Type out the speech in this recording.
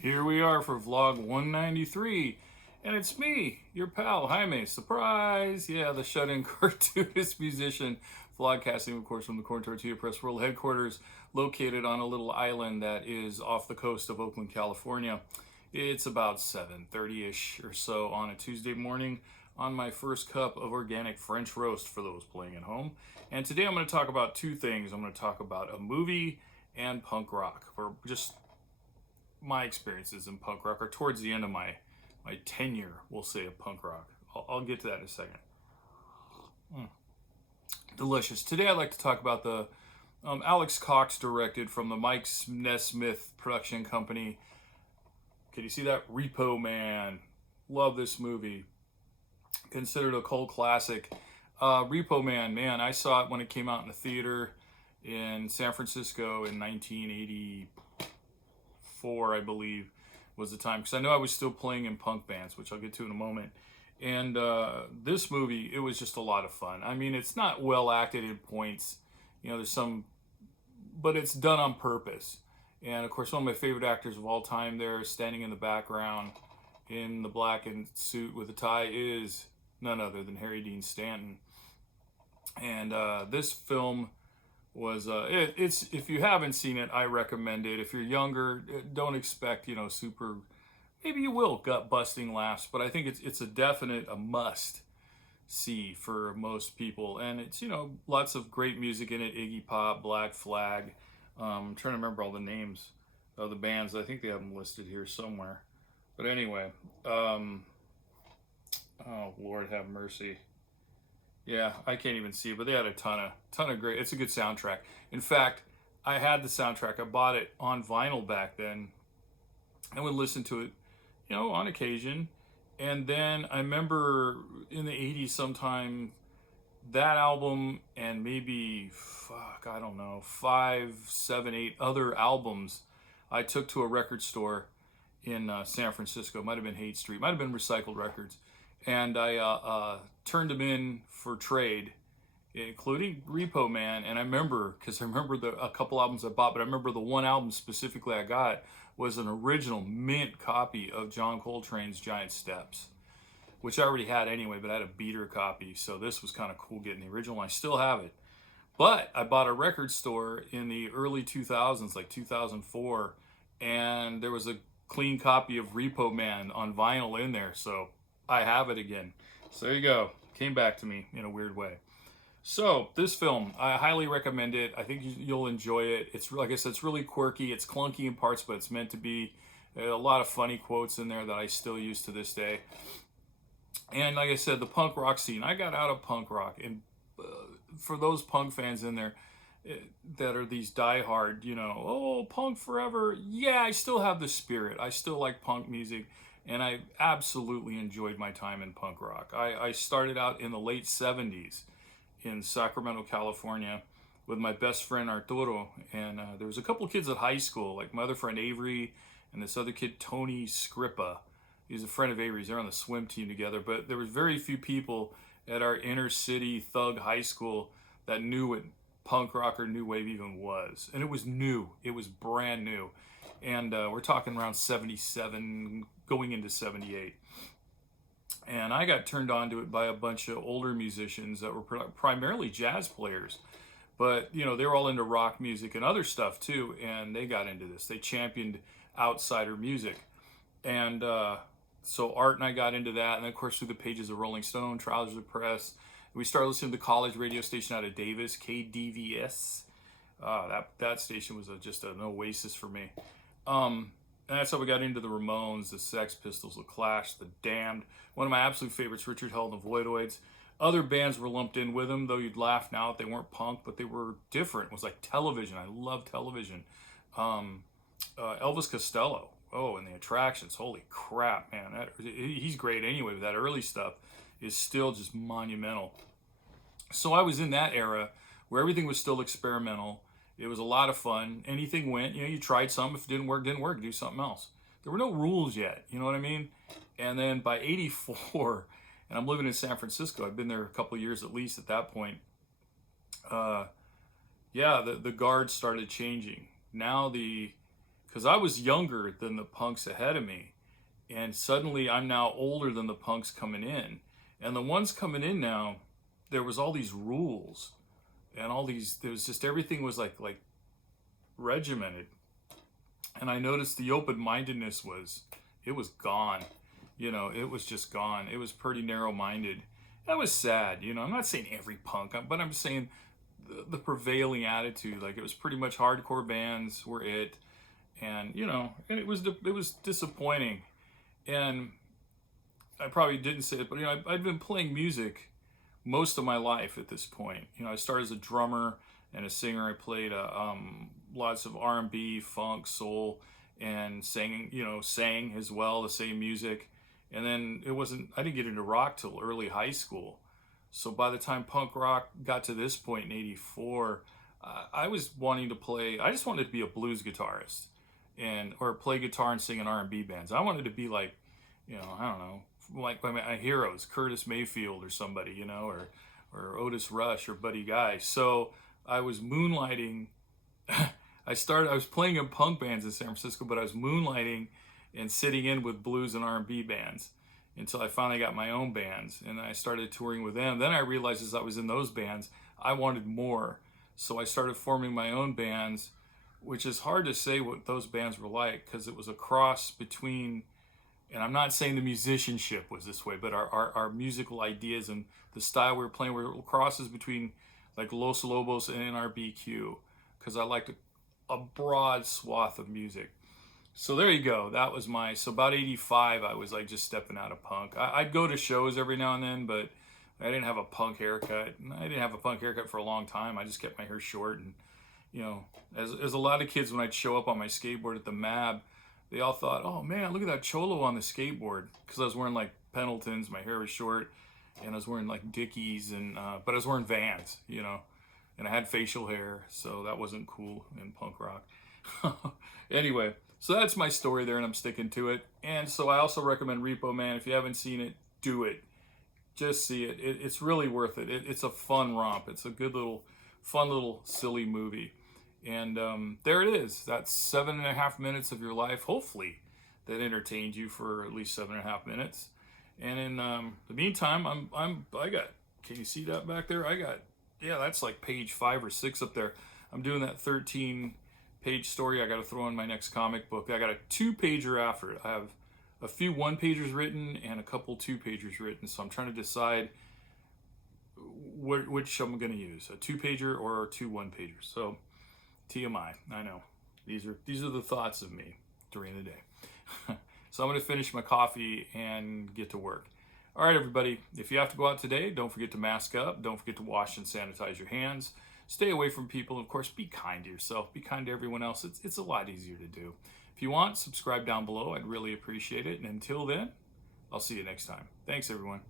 Here we are for vlog 193, and it's me, your pal, Jaime. Surprise! Yeah, the shut-in cartoonist musician, vlogcasting, of course, from the Tortilla Press World headquarters, located on a little island that is off the coast of Oakland, California. It's about 7:30ish or so on a Tuesday morning on my first cup of organic French roast for those playing at home. And today I'm going to talk about two things. I'm going to talk about a movie and punk rock, or just my experiences in punk rock, or towards the end of my tenure, we'll say, of punk rock. I'll get to that in a second. Delicious. Today I'd like to talk about the Alex Cox directed, from the Mike Nesmith production company. Can you see that? Repo Man. Love this movie. Considered a cult classic. Repo Man, man, I saw it when it came out in the theater in San Francisco in 1984, I believe, was the time. Because I know I was still playing in punk bands, which I'll get to in a moment. And this movie, it was just a lot of fun. I mean, it's not well acted in points. You know, there's some, but it's done on purpose. And of course, one of my favorite actors of all time there, standing in the background in the black and suit with a tie, is none other than Harry Dean Stanton. And this film was it's, if you haven't seen it, I recommend it. If you're younger, don't expect, you know, super, maybe you will, gut busting laughs, but I think it's a must see for most people. And it's, you know, lots of great music in it. Iggy Pop, Black Flag. I'm trying to remember all the names of the bands. I think they have them listed here somewhere. But anyway, oh Lord have mercy. Yeah, I can't even see it, but they had a ton of great. It's a good soundtrack. In fact, I had the soundtrack. I bought it on vinyl back then. I would listen to it, you know, on occasion. And then I remember in the 80s sometime, that album and maybe, I don't know, 5, 7, 8 other albums I took to a record store in San Francisco. Might have been Haight Street, might have been Recycled Records. And I turned them in for trade, including Repo Man. And I remember, because I remember a couple albums I bought, but I remember the one album specifically I got was an original mint copy of John Coltrane's Giant Steps, which I already had anyway, but I had a beater copy. So this was kind of cool getting the original. I still have it. But I bought a record store in the early 2000s, like 2004, and there was a clean copy of Repo Man on vinyl in there. So I have it again. So there you go. Came back to me in a weird way. So this film, I highly recommend it. I think you'll enjoy it. It's, like I said, it's really quirky. It's clunky in parts, but it's meant to be. A lot of funny quotes in there that I still use to this day. And like I said, the punk rock scene, I got out of punk rock. And for those punk fans in there that are these diehard, you know, oh, punk forever. Yeah, I still have the spirit. I still like punk music. And I absolutely enjoyed my time in punk rock. I started out in the late 70s in Sacramento, California, with my best friend Arturo. And there was a couple of kids at high school, like my other friend Avery and this other kid, Tony Scrippa. He's a friend of Avery's. They're on the swim team together. But there was very few people at our inner city thug high school that knew what punk rock or new wave even was. And it was new. It was brand new. And we're talking around 77, going into 78. And I got turned on to it by a bunch of older musicians that were primarily jazz players. But, you know, they were all into rock music and other stuff too. And they got into this. They championed outsider music. And so Art and I got into that. And then, of course, through the pages of Rolling Stone, Trousers of Press, we started listening to the college radio station out of Davis, KDVS. That station was just an oasis for me. And that's how we got into the Ramones, the Sex Pistols, the Clash, the Damned. One of my absolute favorites, Richard Hell and the Voidoids. Other bands were lumped in with them, though you'd laugh now that they weren't punk, but they were different. It was like Television. I love Television. Elvis Costello. Oh, and the Attractions. Holy crap, man. He's great anyway, but that early stuff is still just monumental. So I was in that era where everything was still experimental. It was a lot of fun. Anything went. You know, you tried something. If it didn't work, do something else. There were no rules yet. You know what I mean? And then by 84, and I'm living in San Francisco. I've been there a couple of years at least at that point. Yeah, the guard started changing. Now the because I was younger than the punks ahead of me, and suddenly I'm now older than the punks coming in, and the ones coming in now, there was all these rules and all these, there was just, everything was like regimented, and I noticed the open-mindedness was, it was gone. You know, it was just gone. It was pretty narrow-minded. That was sad. You know, I'm not saying every punk, but I'm saying the prevailing attitude. Like, it was pretty much hardcore bands were it, and you know, and it was disappointing. And I probably didn't say it, but you know, I've been playing music most of my life at this point. You know, I started as a drummer and a singer. I played lots of R&B, funk, soul, and sang as well, the same music. And then I didn't get into rock till early high school. So by the time punk rock got to this point in '84, I was wanting to play. I just wanted to be a blues guitarist, or play guitar and sing in R&B bands. I wanted to be like, you know, I don't know, like my heroes, Curtis Mayfield or somebody, you know, or Otis Rush or Buddy Guy. So I was moonlighting. I was playing in punk bands in San Francisco, but I was moonlighting and sitting in with blues and R&B bands until I finally got my own bands, and I started touring with them. Then I realized as I was in those bands, I wanted more. So I started forming my own bands, which is hard to say what those bands were like, because it was a cross between, and I'm not saying the musicianship was this way, but our musical ideas and the style we were playing were crosses between like Los Lobos and NRBQ, because I liked a broad swath of music. So there you go. That was so about '85, I was like just stepping out of punk. I'd go to shows every now and then, but I didn't have a punk haircut. I didn't have a punk haircut for a long time. I just kept my hair short. And, you know, as a lot of kids, when I'd show up on my skateboard at the MAB, they all thought, oh man, look at that cholo on the skateboard. Because I was wearing like Pendletons, my hair was short, and I was wearing like Dickies, but I was wearing Vans, you know, and I had facial hair, so that wasn't cool in punk rock. Anyway, so that's my story there, and I'm sticking to it. And so I also recommend Repo Man. If you haven't seen it, do it. Just see it. It's really worth it. It's a fun romp. It's a good little, fun little, silly movie. And there it is. That's 7.5 minutes of your life, hopefully, that entertained you for at least 7.5 minutes. And in the meantime, I got. Can you see that back there? Yeah, that's like page 5 or 6 up there. I'm doing that 13-page story I got to throw in my next comic book. I got a 2-pager after it. I have a few 1-pagers written and a couple 2-pagers written, so I'm trying to decide which I'm going to use, a 2-pager or 2 1-pagers. So TMI, I know. These are the thoughts of me during the day. So I'm going to finish my coffee and get to work. All right, everybody, if you have to go out today, don't forget to mask up. Don't forget to wash and sanitize your hands. Stay away from people. Of course, be kind to yourself. Be kind to everyone else. It's a lot easier to do. If you want, subscribe down below. I'd really appreciate it. And until then, I'll see you next time. Thanks, everyone.